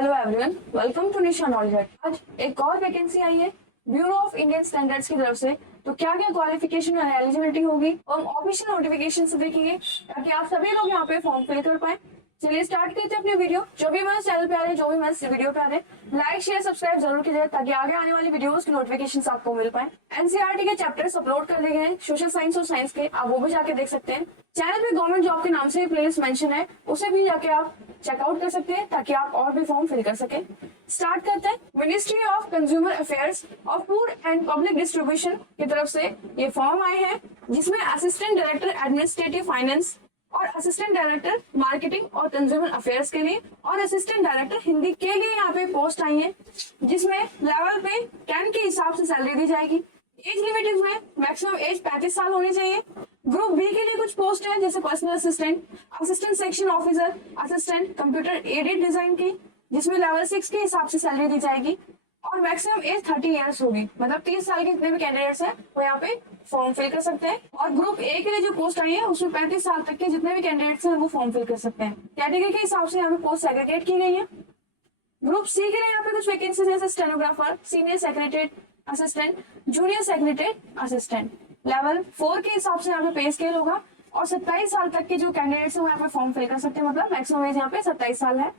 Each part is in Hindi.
Hello everyone, welcome to Nisha knowledge. आज एक और वैकेंसी आई है ब्यूरो ऑफ इंडियन स्टैंडर्ड्स की तरफ से। तो क्या क्या क्वालिफिकेशन और एलिजिबिलिटी होगी और ऑफिशियल नोटिफिकेशन से देखेंगे ताकि आप सभी लोग यहाँ पे फॉर्म फिल कर पाए। चलिए स्टार्ट करते हैं अपनी वीडियो। जो भी हमारे चैनल पे आ रहे हैं, जो भी हमारे वीडियो पे आ रहे हैं, लाइक शेयर सब्सक्राइब जरूर कीजिए ताकि आगे आने वाली वीडियोस की नोटिफिकेशन आपको मिल पाए। एनसीईआरटी के चैप्टर्स अपलोड कर दिए गए हैं सोशल साइंस और साइंस के, आप वो भी जाके देख सकते हैं। चैनल पे गवर्नमेंट जॉब के नाम से प्लेलिस्ट मेंशन है, उसे भी जाके आप चेकआउट कर सकते हैं ताकि आप और भी फॉर्म फिल कर सके। स्टार्ट करते हैं। Ministry of consumer affairs of food and public distribution की तरफ से ये फॉर्म आए हैं, जिसमें असिस्टेंट डायरेक्टर एडमिनिस्ट्रेटिव फाइनेंस और असिस्टेंट डायरेक्टर मार्केटिंग और कंज्यूमर अफेयर्स के लिए और असिस्टेंट डायरेक्टर हिंदी के लिए यहाँ पे पोस्ट आई है, जिसमें लेवल पे 10 के हिसाब से सैलरी दी जाएगी। एज लिमिट इसमें मैक्सिमम एज 35 साल होनी चाहिए। ग्रुप बी के लिए कुछ पोस्ट है जैसे personal assistant, assistant section officer, assistant computer aided design की, जिसमें लेवल 6 के हिसाब से सैलरी दी जाएगी और मैक्सिमम एज 30 ईयर्स होगी। मतलब 30 साल के जितने भी कैंडिडेट्स हैं वो यहाँ पे फॉर्म फिल कर सकते हैं। और ग्रुप ए के लिए जो पोस्ट आई है उसमें 35 साल तक के जितने भी कैंडिडेट्स हैं वो फॉर्म फिल कर सकते हैं। कैटेगरी के हिसाब से यहाँ पे पोस्ट सेग्रीगेट की गई है। ग्रुप सी के लिए यहाँ पे कुछ वैकेंसी जैसे stenographer, senior secretary assistant, junior secretary assistant. Level 4 के हिसाब से यहाँ पे पे स्केल होगा और 27 साल तक के जो कैंडिडेट्स हैं वो यहाँ पे फॉर्म फिल कर सकते हैं। मतलब मैक्सिमम एज यहाँ पे 27 साल है।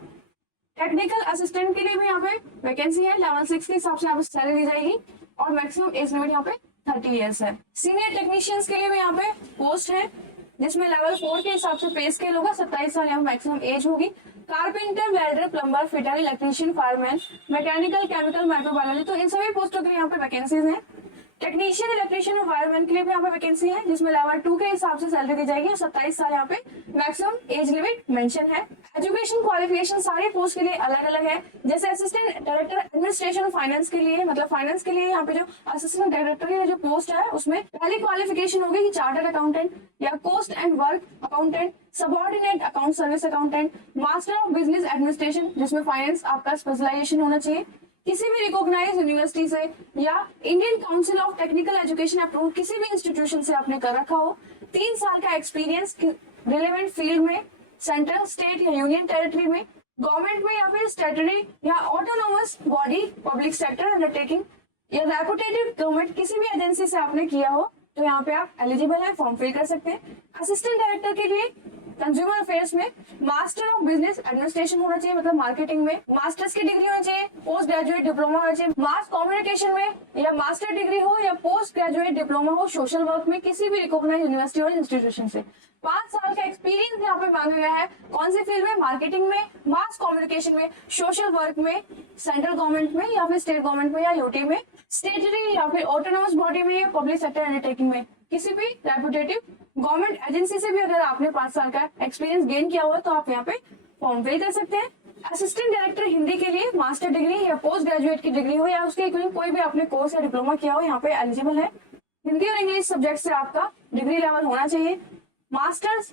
टेक्निकल असिस्टेंट के लिए भी यहाँ पे वैकेंसी है, लेवल 6 के हिसाब से यहाँ पे सैलरी दी जाएगी और मैक्सिमम एज लिमिट यहाँ पे 30 ईयर्स है। सीनियर टेक्नीशियंस के लिए भी यहाँ पे पोस्ट है, जिसमें लेवल 4 के हिसाब से पे स्केल होगा, 27 साल यहाँ मैक्सिमम एज होगी। Carpenter, welder, plumber, fitter, electrician, fireman, mechanical, chemical, microbiology, तो इन सभी पोस्टों के लिए यहाँ पे वैकेंसीज हैं। टेक्नीशियन, इलेक्ट्रीशियन और वायरमैन के लिए भी यहाँ पे वैकेंसी है, जिसमें लेवल 2 के हिसाब से सैलरी दी जाएगी और 27 साल यहाँ पे मैक्सिमम एज लिमिट मेंशन है। एजुकेशन क्वालिफिकेशन सारे पोस्ट के लिए अलग अलग है। जैसे असिस्टेंट डायरेक्टर एडमिनिस्ट्रेशन फाइनेंस के लिए, मतलब फाइनेंस के लिए यहाँ पे जो असिस्टेंट डायरेक्टर की जो पोस्ट है उसमें पहली क्वालिफिकेशन होगी चार्टर्ड अकाउंटेंट या cost and work accountant, subordinate account service accountant, master of business administration, जिसमें फाइनेंस आपका स्पेशलाइजेशन होना चाहिए। किसी भी रिकॉग्नाइज्ड यूनिवर्सिटी से या Indian council of technical education approve किसी भी इंस्टीट्यूशन से आपने कर रखा हो। 3 साल का एक्सपीरियंस रिलेवेंट फील्ड में, सेंट्रल, स्टेट या यूनियन टेरिटरी में, गवर्नमेंट में या फिर स्टेटरी या autonomous body, public sector undertaking या रेपुटेटिव गवर्नमेंट किसी भी एजेंसी से आपने किया हो तो यहाँ पे आप एलिजिबल है, फॉर्म फिल कर सकते हैं। असिस्टेंट डायरेक्टर के लिए कंज्यूमर अफेयर्स में मास्टर ऑफ बिजनेस एडमिनिस्ट्रेशन होना चाहिए, मतलब मार्केटिंग में मास्टर्स की डिग्री होनी चाहिए, पोस्ट ग्रेजुएट डिप्लोमा होना चाहिए। मास कम्युनिकेशन में या मास्टर डिग्री हो या पोस्ट ग्रेजुएट डिप्लोमा हो सोशल वर्क में किसी भी रिकॉग्नाइज्ड यूनिवर्सिटी और इंस्टीट्यूशन से। 5 साल का एक्सपीरियंस यहाँ पे मांगा गया है। कौन सी फील्ड में? मार्केटिंग में, मास कम्युनिकेशन में, सोशल वर्क में, सेंट्रल गवर्नमेंट में या फिर स्टेट गवर्नमेंट में या यूटी में, स्टेटरी या फिर ऑटोनोमस बॉडी में या पब्लिक सेक्टर अंडरटेकिंग में, किसी भी रेपुटेटिव गवर्नमेंट एजेंसी से भी अगर आपने 5 साल का एक्सपीरियंस गेन किया हुआ तो आप यहाँ पे फॉर्म फिल कर सकते हैं। असिस्टेंट डायरेक्टर हिंदी के लिए मास्टर डिग्री या पोस्ट ग्रेजुएट की डिग्री हो या उसके इक्विवेलेंट कोई भी आपने कोर्स या डिप्लोमा किया हो यहाँ पे एलिजिबल है। हिंदी और इंग्लिश सब्जेक्ट से आपका डिग्री लेवल होना चाहिए। मास्टर्स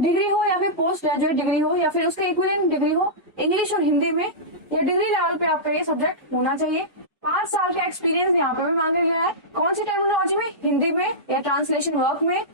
डिग्री हो या फिर पोस्ट ग्रेजुएट डिग्री हो या फिर उसके इक्विवेलेंट डिग्री हो इंग्लिश और हिंदी में, या डिग्री लेवल पे आपका ये सब्जेक्ट होना चाहिए। 5 साल का एक्सपीरियंस यहाँ पे भी मांगा गया है। कौन सी टर्मिनोलॉजी में? हिंदी में या ट्रांसलेशन वर्क में,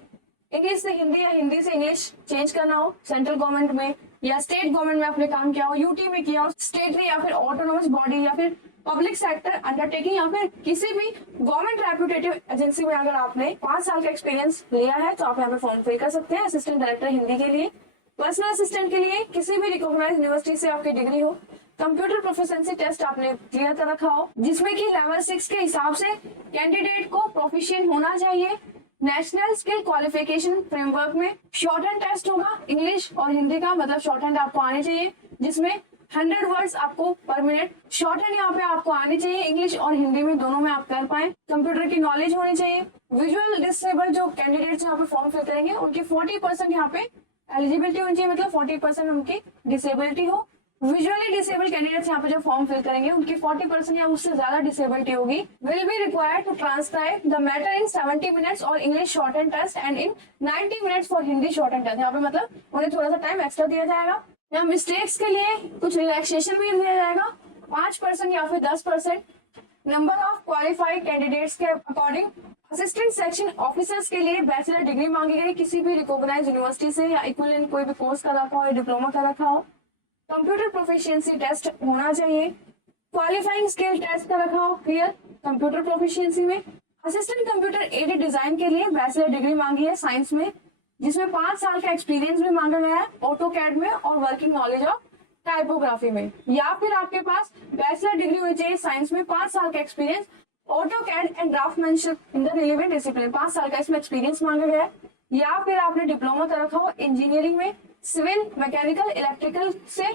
इंग्लिश से हिंदी या हिंदी से इंग्लिश चेंज करना हो, सेंट्रल गवर्नमेंट में या स्टेट गवर्नमेंट में आपने काम किया हो, यूटी में किया हो, स्टेटरी या फिर ऑटोनोमस बॉडी या फिर पब्लिक सेक्टर अंडरटेकिंग या फिर किसी भी गवर्नमेंट रेपुटेटिव एजेंसी में अगर आपने 5 साल का एक्सपीरियंस लिया है तो आप यहाँ पे फॉर्म फिल कर सकते हैं। असिस्टेंट डायरेक्टर हिंदी के लिए। पर्सनल असिस्टेंट के लिए किसी भी रिकॉग्नाइज्ड यूनिवर्सिटी से आपकी डिग्री हो, कंप्यूटर प्रोफिशिएंसी टेस्ट आपने क्लियर कर रखा हो, जिसमें कि लेवल 6 के हिसाब से कैंडिडेट को प्रोफिशिएंट होना चाहिए। नेशनल स्किल क्वालिफिकेशन फ्रेमवर्क में शॉर्ट हैंड टेस्ट होगा इंग्लिश और हिंदी का, मतलब शॉर्ट हैंड आपको आनी चाहिए, जिसमें 100 वर्ड्स आपको पर मिनट शॉर्ट हैंड यहाँ पे आपको आनी चाहिए। इंग्लिश और हिंदी में दोनों में आप कर पाए। कंप्यूटर की नॉलेज होनी चाहिए। विजुअल डिसेबल जो कैंडिडेट्स यहाँ पे फॉर्म फिल करेंगे उनकी 40% यहाँ पे एलिजिबिलिटी होनी चाहिए, मतलब 40% उनकी डिसेबिलिटी हो। विजुअली डिसेबल कैंडिडेट्स यहाँ पे जो फॉर्म फिल करेंगे उनकी 40% या उससे ज्यादा डिसेबिलिटी होगी। Will be required to transcribe the matter in 70 minutes और English shorthand test and in 90 minutes for Hindi shorthand test. यहाँ पे मतलब उन्हें थोड़ा सा टाइम एक्स्ट्रा दिया जाएगा। यहाँ मिस्टेक्स के लिए कुछ रिलैक्सेशन भी दिया जाएगा, 5% या फिर 10%। नंबर ऑफ क्वालिफाइड कैंडिडेट्स के अकॉर्डिंग असिस्टेंट सेक्शन ऑफिसर्स के लिए बैचलर डिग्री मांगी गई किसी भी रिकॉग्नाइज्ड यूनिवर्सिटी से या इक्विवेलेंट कोई भी कोर्स कर रखा हो या डिप्लोमा कर रखा हो। कंप्यूटर प्रोफिशिएंसी टेस्ट होना चाहिए। क्वालिफाइंग स्किल टेस्ट का रखा हो क्लियर कंप्यूटर प्रोफिशिएंसी में। असिस्टेंट कंप्यूटर एडेड डिजाइन के लिए बैचलर डिग्री मांगी है साइंस में, जिसमें 5 साल का एक्सपीरियंस भी मांगा गया है ऑटो कैड में और वर्किंग नॉलेज ऑफ टाइपोग्राफी में। या फिर आपके पास बैचलर डिग्री होनी चाहिए साइंस में, 5 साल का experience AutoCAD and draftsmanship in the relevant discipline, 5 साल का इसमें एक्सपीरियंस मांगा गया है। या फिर आपने डिप्लोमा कर रखा हो इंजीनियरिंग में, सिविल, मैकेनिकल, इलेक्ट्रिकल से,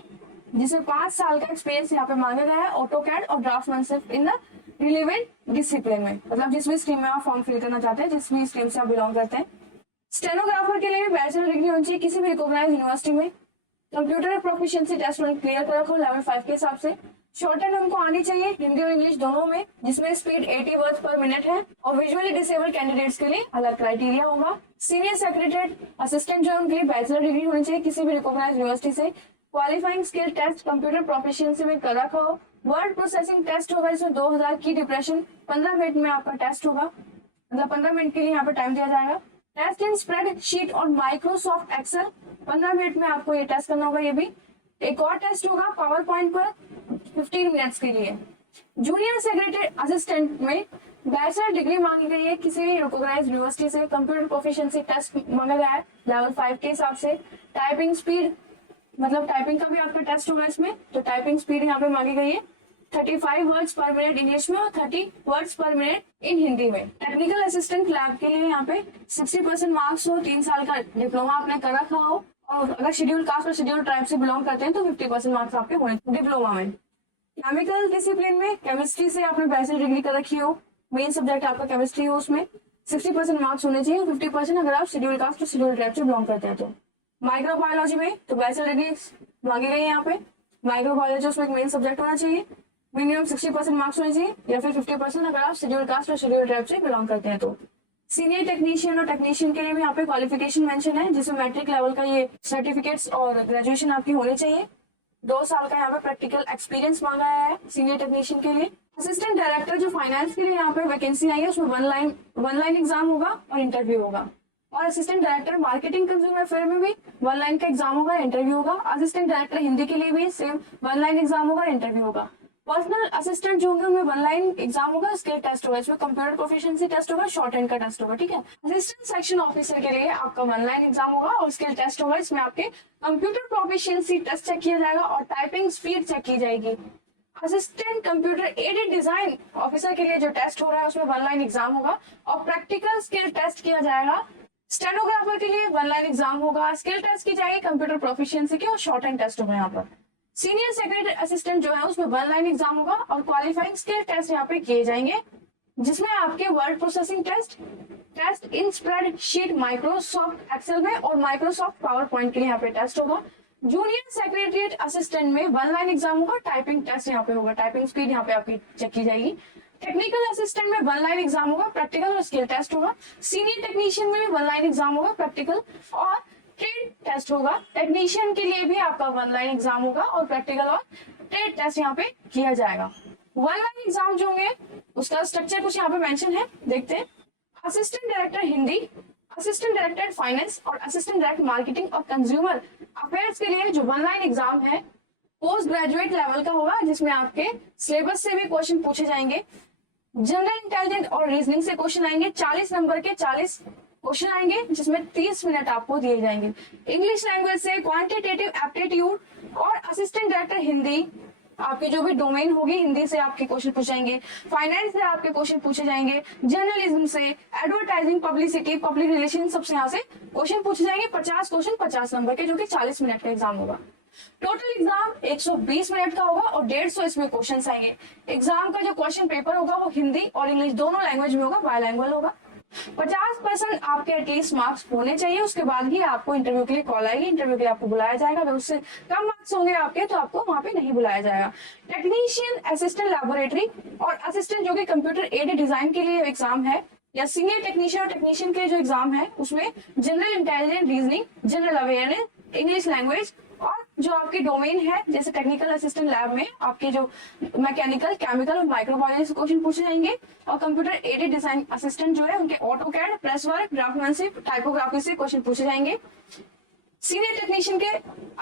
जिसमें 5 साल का एक्सपीरियंस यहाँ पे मांगा गया है ऑटो कैड और draughtsmanship in the relevant discipline में, मतलब जिस भी स्ट्रीम में आप फॉर्म फिल करना चाहते हैं, जिस भी स्ट्रीम से आप बिलोंग करते हैं। स्टेनोग्राफर के लिए बैचलर डिग्री होनी चाहिए किसी भी रिकॉग्नाइज्ड यूनिवर्सिटी में। कंप्यूटर प्रोफिशिएंसी टेस्ट क्लियर कर रखो लेवल 5 के हिसाब से। शॉर्ट हैंड उनको आनी चाहिए हिंदी और इंग्लिश दोनों में, जिसमें स्पीड 80 वर्ड्स पर मिनट है। और विजुअली डिसेबल कैंडिडेट्स के लिए अलग क्राइटेरिया होगा। सीनियर सेक्रेटरी असिस्टेंट जो उनके लिए बैचलर डिग्री होनी चाहिए किसी भी रिकॉग्नाइज्ड यूनिवर्सिटी से। Qualifying skill test computer proficiency में कर रखा हो। वर्ड प्रोसेसिंग टेस्ट होगा, इसमें 2000 की डिप्रेशन 15 मिनट में आपका टेस्ट होगा, मतलब 15 मिनट के लिए यहाँ पे टाइम दिया जाएगा। टेस्ट इन स्प्रेड शीट और माइक्रोसॉफ्ट एक्सेल 15 मिनट में आपको ये टेस्ट करना होगा। ये भी एक और टेस्ट होगा पावर पॉइंट पर 15 मिनट्स के लिए। जूनियर सेक्रेटरी असिस्टेंट में बैचलर डिग्री मांगी गई है किसी भी रिकॉग्नाइज्ड यूनिवर्सिटी से। कंप्यूटर प्रोफिशिएंसी टेस्ट मांगा गया है लेवल 5 के हिसाब से। टाइपिंग स्पीड, मतलब टाइपिंग का भी आपका टेस्ट होगा इसमें, तो टाइपिंग स्पीड यहाँ पे मांगी गई है 35 वर्ड्स पर मिनट इंग्लिश में और 30 वर्ड्स पर मिनट इन हिंदी में। टेक्निकल असिस्टेंट लैब के लिए यहाँ पे 60% मार्क्स हो, 3 साल का डिप्लोमा आपने कर रखा हो, और अगर शेड्यूल कास्ट और शेड्यूल ट्राइब से बिलोंग करते हैं तो 50% मार्क्स आपके होने डिप्लोमा में। केमिकल डिसिप्लिन में केमिस्ट्री से आपने बैचलर डिग्री कर रखी हो, मेन सब्जेक्ट आपका केमिस्ट्री हो, उसमें 60% मार्क्स होने चाहिए, 50% अगर आप शेड्यूल कास्ट और शेड्यूल ट्राइब से बिलोंग करते हैं तो। माइक्रोबायोलॉजी में तो बैचलर डिग्री मांगी गई है यहाँ पे। माइक्रोबायोलॉजी उसमें एक मेन सब्जेक्ट होना चाहिए, मिनिमम 60% मार्क्स होने चाहिए, या फिर 50% अगर आप शेड्यूल कास्ट और शेड्यूल ट्राइब से बिलोंग करते हैं तो। सीनियर टेक्नीशियन और टेक्नीशियन के लिए भी यहाँ पे क्वालिफिकेशन मेंशन है, जिसमें मैट्रिक लेवल का ये सर्टिफिकेट्स और ग्रेजुएशन आपकी होनी चाहिए। 2 साल का यहाँ पे प्रैक्टिकल एक्सपीरियंस मांगा है सीनियर टेक्नीशियन के लिए। असिस्टेंट डायरेक्टर जो फाइनेंस के लिए यहाँ पे वैकेंसी आई है, उसमें वन लाइन एग्जाम होगा और इंटरव्यू होगा। और assistant director marketing consumer affair में भी 1 लाइन का एग्जाम होगा, इंटरव्यू होगा। असिस्टेंट डायरेक्टर हिंदी के लिए भी सेम 1 लाइन एग्जाम होगा, इंटरव्यू होगा। पर्सनल असिस्टेंट जो होंगे उनमें 1 लाइन एग्जाम होगा, स्किल टेस्ट होगा, इसमें कंप्यूटर प्रोफिशिएंसी टेस्ट होगा, शॉर्ट हैंड का टेस्ट होगा, ठीक है। असिस्टेंट सेक्शन ऑफिसर के लिए आपका 1 लाइन एग्जाम होगा और स्किल टेस्ट होगा, इसमें आपके कंप्यूटर प्रोफिशिएंसी टेस्ट चेक किया जाएगा और टाइपिंग स्पीड चेक की जाएगी। Assistant computer aided design officer के लिए जो टेस्ट हो रहा है उसमें 1 लाइन एग्जाम होगा और प्रैक्टिकल स्किल टेस्ट किया जाएगा। स्टेनोग्राफर के लिए 1 लाइन एग्जाम होगा, स्किल टेस्ट की जाएगी कंप्यूटर प्रोफिशिएंसी की और शॉर्ट हैंड टेस्ट होगा यहाँ पर। सीनियर सेक्रेटरी असिस्टेंट जो है उसमें 1 लाइन एग्जाम होगा और क्वालिफाइंग स्किल टेस्ट यहाँ पे किए जाएंगे, जिसमें आपके वर्ड प्रोसेसिंग टेस्ट इन स्प्रेड शीट माइक्रोसॉफ्ट एक्सेल में और माइक्रोसॉफ्ट पावर पॉइंट के लिए यहाँ पे टेस्ट होगा। जूनियर सेक्रेटरीट असिस्टेंट में 1 लाइन एग्जाम होगा, टाइपिंग टेस्ट यहाँ पे होगा, टाइपिंग स्पीड यहाँ पे आपकी चेक की जाएगी। टेक्निकल असिस्टेंट में 1 लाइन एग्जाम होगा, प्रैक्टिकल और स्किल टेस्ट होगा। सीनियर टेक्नीशियन में भी 1 लाइन एग्जाम होगा, प्रैक्टिकल और ट्रेड टेस्ट होगा। टेक्नीशियन के लिए भी आपका 1 लाइन एग्जाम होगा और प्रैक्टिकल और ट्रेड टेस्ट यहाँ पे किया जाएगा। 1 लाइन एग्जाम जो होंगे उसका स्ट्रक्चर कुछ यहाँ पे मेंशन है, देखते हैं। Assistant director Hindi, assistant director finance और असिस्टेंट डायरेक्टर मार्केटिंग और कंज्यूमर अफेयर्स के लिए जो 1 लाइन एग्जाम है पोस्ट ग्रेजुएट लेवल का होगा, जिसमें आपके सिलेबस से भी क्वेश्चन पूछे जाएंगे। जनरल इंटेलिजेंस और रीजनिंग से क्वेश्चन आएंगे, 40 नंबर के 40 क्वेश्चन आएंगे, जिसमें 30 मिनट आपको दिए जाएंगे। इंग्लिश लैंग्वेज से क्वांटिटेटिव एप्टीट्यूड और असिस्टेंट डायरेक्टर हिंदी आपकी जो भी डोमेन होगी हिंदी से आपके क्वेश्चन पूछे जाएंगे। फाइनेंस से आपके क्वेश्चन पूछे जाएंगे, जर्नलिज्म से, एडवर्टाइजिंग, पब्लिसिटी, पब्लिक रिलेशन सबसे यहाँ से क्वेश्चन पूछे जाएंगे। 50 क्वेश्चन 50 नंबर के, जो कि 40 मिनट का एग्जाम होगा। टोटल एग्जाम 120 मिनट का होगा और 150 इसमें क्वेश्चन आएंगे। एग्जाम का जो क्वेश्चन पेपर होगा वो हिंदी और इंग्लिश दोनों लैंग्वेज में होगा, बायलैंग्वेज होगा। 50% आपके एटलीस्ट मार्क्स होने चाहिए, उसके बाद ही आपको इंटरव्यू के लिए कॉल आएगी, इंटरव्यू के लिए आपको बुलाया जाएगा। अगर उससे कम मार्क्स होंगे आपके तो आपको वहां पे नहीं बुलाया जाएगा। टेक्नीशियन, असिस्टेंट लैबोरेटरी और असिस्टेंट जो कि कंप्यूटर एडेड डिजाइन के लिए एग्जाम है, या सीनियर टेक्नीशियन और टेक्नीशियन के जो एग्जाम है उसमें general intelligence, reasoning, general awareness, English language और जो आपकी डोमेन है, जैसे टेक्निकल असिस्टेंट लैब में आपके जो मैकेनिकल, केमिकल और माइक्रोबायोलॉजी से क्वेश्चन पूछे जाएंगे। और कंप्यूटर एडेड डिजाइन असिस्टेंट जो है उनके AutoCAD, press work, draftsmanship, typography से क्वेश्चन पूछे जाएंगे। सीनियर टेक्नीशियन के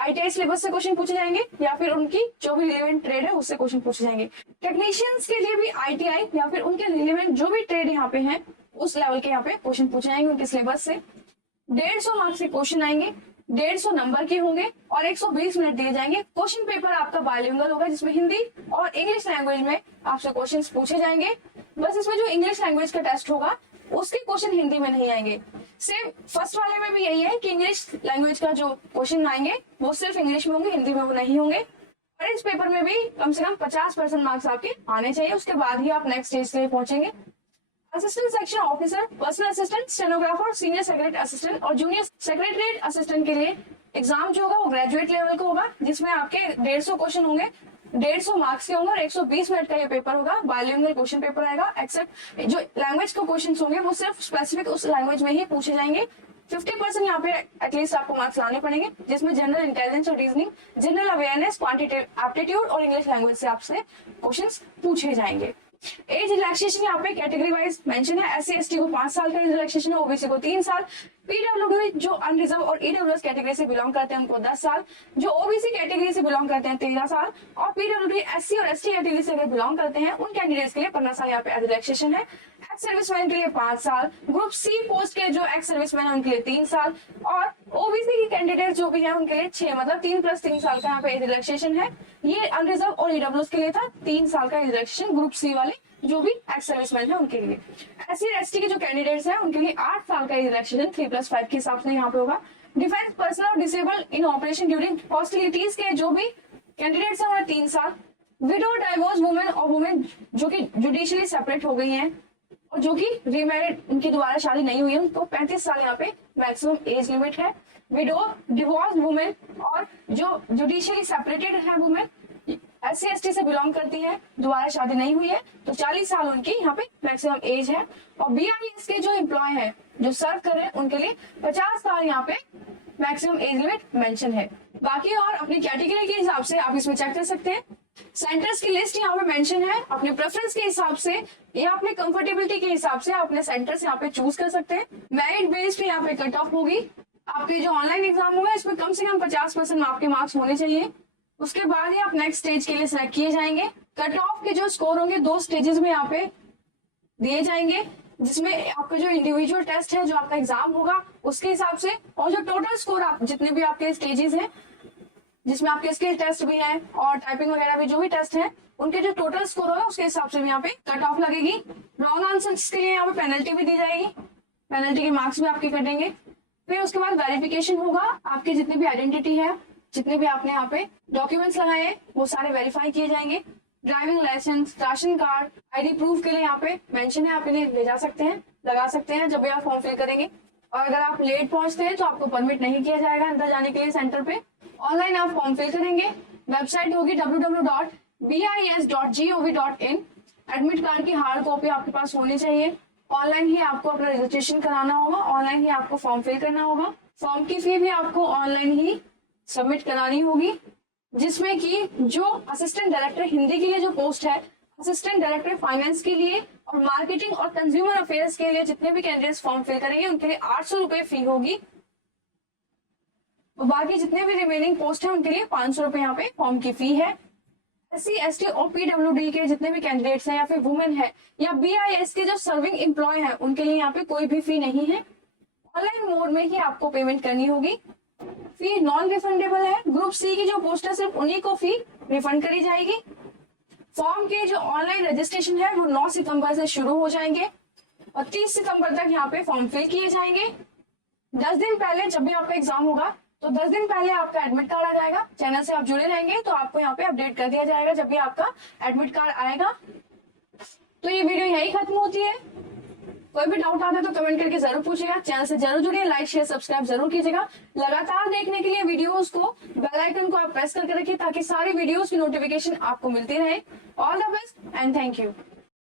ITI सिलेबस से क्वेश्चन पूछे जाएंगे या फिर उनकी जो भी रिलेवेंट ट्रेड है उससे क्वेश्चन पूछे जाएंगे। टेक्नीशियंस के लिए भी ITI या फिर उनके रिलेवेंट जो भी ट्रेड यहाँ पे हैं उस लेवल के यहाँ पे क्वेश्चन पूछे जाएंगे उनके सिलेबस से। 150 मार्क्स के क्वेश्चन आएंगे, 150 नंबर के होंगे और 120 मिनट दिए जाएंगे। क्वेश्चन पेपर आपका बायलिंगुअल होगा जिसमें हिंदी और इंग्लिश लैंग्वेज में आपसे क्वेश्चंस पूछे जाएंगे। बस इसमें जो इंग्लिश लैंग्वेज का टेस्ट होगा उसके क्वेश्चन हिंदी में नहीं आएंगे। सेम फर्स्ट वाले में भी यही है कि इंग्लिश लैंग्वेज का जो क्वेश्चन आएंगे वो सिर्फ इंग्लिश में होंगे, हिंदी में वो नहीं होंगे। और इस पेपर में भी कम से कम 50% मार्क्स आपके आने चाहिए, उसके बाद ही आप नेक्स्ट स्टेज के लिए पहुंचेंगे। Assistant section officer, personal assistant, stenographer, senior secretary assistant और जूनियर सेक्रेटरीट असिस्टेंट के लिए एग्जाम जो होगा वो ग्रेजुएट लेवल का होगा, जिसमें आपके 150 क्वेश्चन होंगे, 150 मार्क्स के होंगे और 120 मिनट का ये पेपर होगा। बायलिंगुअल क्वेश्चन पेपर आएगा, एक्सेप्ट जो लैंग्वेज के क्वेश्चन होंगे वो सिर्फ स्पेसिफिक उस लैंग्वेज में ही पूछे जाएंगे। 50% यहाँ पे एटलीस्ट आपको मार्क्स लाने पड़ेंगे, जिसमें जनरल इंटेलिजेंस और reasoning, general awareness, quantitative aptitude और इंग्लिश लैंग्वेज से आपसे क्वेश्चंस पूछे जाएंगे। एज रिलैक्सेशन यहाँ पे कैटेगरी वाइज मेंशन है। SC/ST को 5 साल का एज रिलैक्सेशन है, OBC को 3 साल, PWD जो अनरिजर्व और EWS कैटेगरी से बिलोंग करते हैं उनको 10 साल, जो OBC कैटेगरी से बिलोंग करते हैं 13 साल और PWD SC और ST कैटेगरी से अगर बिलोंग करते हैं उन कैंडिडेट्स के लिए 15 साल यहाँ पे एज रिलैक्सेशन है। एक्स सर्विसमैन के लिए 5 साल, ग्रुप C पोस्ट के जो एक्स सर्विसमैन है उनके लिए 3 साल और OBC के कैंडिडेट जो भी है उनके लिए 6 मतलब 3 + 3 साल का यहाँ पे एज रिलैक्सेशन है। ये अनरिजर्व और EWS के लिए था 3 साल का एज रिलैक्सेशन, ग्रुप C वाले जो भी एक्स सर्विसमैन है उनके लिए। SC और ST के जो कैंडिडेट्स हैं उनके लिए 8 साल का एज रिलैक्सेशन 3 + 5 के हिसाब से यहाँ पे होगा। डिफेंस पर्सनल और डिसेबल इन ऑपरेशन ड्यूरिंग हॉस्टिलिटीज के जो भी कैंडिडेट्स हैं उन्हें 3 साल। विडो, डाइवोर्स वुमेन और वुमेन जो कि जुडिशियली सेपरेट हो गई हैं और जो कि रीमैरिड, उनकी दोबारा शादी नहीं हुई है, उनको 35 साल यहाँ पे मैक्सिमम एज लिमिट है। विडो, डिवोर्स वुमेन और जो जुडिशियली सेपरेटेड है वुमेन, SC/ST से बिलोंग करती है, दोबारा शादी नहीं हुई है, तो 40 साल उनकी यहाँ पे मैक्सिमम एज है। और BIS के जो एम्प्लॉय है जो सर्व कर रहे हैं उनके लिए 50 साल यहाँ पे मैक्सिमम एज लिमिट मेंशन है। बाकी और अपनी कैटेगरी के हिसाब से आप इसमें चेक कर सकते हैं। सेंटर्स की लिस्ट यहाँ पे मेंशन है, अपने प्रेफरेंस के हिसाब से या अपने कंफर्टेबिलिटी के हिसाब से अपने सेंटर्स यहाँ पे चूज कर सकते हैं। मेरिट बेस्ड पे यहाँ पे कट ऑफ होगी। आपके जो ऑनलाइन एग्जाम होगा इसमें कम से कम 50% आपके मार्क्स होने चाहिए, उसके बाद ही आप नेक्स्ट स्टेज के लिए सिलेक्ट किए जाएंगे। कट ऑफ के जो स्कोर होंगे 2 स्टेजेस में यहाँ पे दिए जाएंगे, जिसमें आपका जो इंडिविजुअल टेस्ट है जो आपका एग्जाम होगा उसके हिसाब से और जो टोटल स्कोर आप जितने भी आपके स्टेजेस हैं जिसमें आपके स्किल टेस्ट भी है और टाइपिंग वगैरह भी जो भी टेस्ट है उनके जो टोटल स्कोर होगा उसके हिसाब से भी यहाँ पे कट ऑफ लगेगी। रॉन्ग आंसर्स के लिए यहाँ पे पेनल्टी भी दी जाएगी, पेनल्टी के मार्क्स भी आपके कटेंगे। फिर उसके बाद वेरिफिकेशन होगा, आपकी जितनी भी आइडेंटिटी है, जितने भी आपने यहाँ पे डॉक्यूमेंट्स लगाए हैं वो सारे वेरीफाई किए जाएंगे। Driving licence, ration card, ID proof के लिए यहाँ पे मेंशन है, आप इन्हें ले जा सकते हैं, लगा सकते हैं जब भी आप फॉर्म फिल करेंगे। और अगर आप लेट पहुंचते हैं तो आपको परमिट नहीं किया जाएगा अंदर जाने के लिए सेंटर पे। ऑनलाइन आप फॉर्म फिल करेंगे, वेबसाइट होगी www.bis.gov.in। एडमिट कार्ड की हार्ड कॉपी आपके पास होनी चाहिए। ऑनलाइन ही आपको अपना रजिस्ट्रेशन कराना होगा, ऑनलाइन ही आपको फॉर्म फिल करना होगा। फॉर्म की फी भी आपको ऑनलाइन ही सबमिट करानी होगी, जिसमें कि जो असिस्टेंट डायरेक्टर हिंदी के लिए जो पोस्ट है, असिस्टेंट डायरेक्टर फाइनेंस के लिए और मार्केटिंग और कंज्यूमर अफेयर्स के लिए जितने भी कैंडिडेट्स फॉर्म फिल करेंगे उनके लिए 800 रुपए फी होगी। और बाकी जितने भी रिमेनिंग पोस्ट है उनके लिए 500 रुपए यहाँ पे फॉर्म की फी है। SC/ST और PWD के जितने भी कैंडिडेट्स हैं या फिर वुमेन है या BIS के जो सर्विंग एम्प्लॉय है उनके लिए यहाँ पे कोई भी फी नहीं है। ऑनलाइन मोड में ही आपको पेमेंट करनी होगी। फी नॉन रिफंडेबल है। ग्रुप C की जो पोस्ट है सिर्फ उन्हीं को फी रिफंड करी जाएगी। फॉर्म के जो ऑनलाइन रजिस्ट्रेशन है वो 9 सितंबर से शुरू हो जाएंगे और 30 सितंबर तक यहाँ पे फॉर्म फिल किए जाएंगे। 10 दिन पहले जब भी आपका एग्जाम होगा तो 10 दिन पहले आपका एडमिट कार्ड आ जाएगा। चैनल से आप जुड़े रहेंगे तो आपको यहाँ पे अपडेट कर दिया जाएगा जब भी आपका एडमिट कार्ड आएगा। तो ये वीडियो यही खत्म होती है। कोई भी डाउट आता है तो कमेंट करके जरूर पूछिएगा। चैनल से जरूर जुड़िए, लाइक शेयर सब्सक्राइब जरूर कीजिएगा। लगातार देखने के लिए वीडियोस को बेल आइकन को आप प्रेस करके रखिए ताकि सारी वीडियोस की नोटिफिकेशन आपको मिलती रहे। All the best and thank you.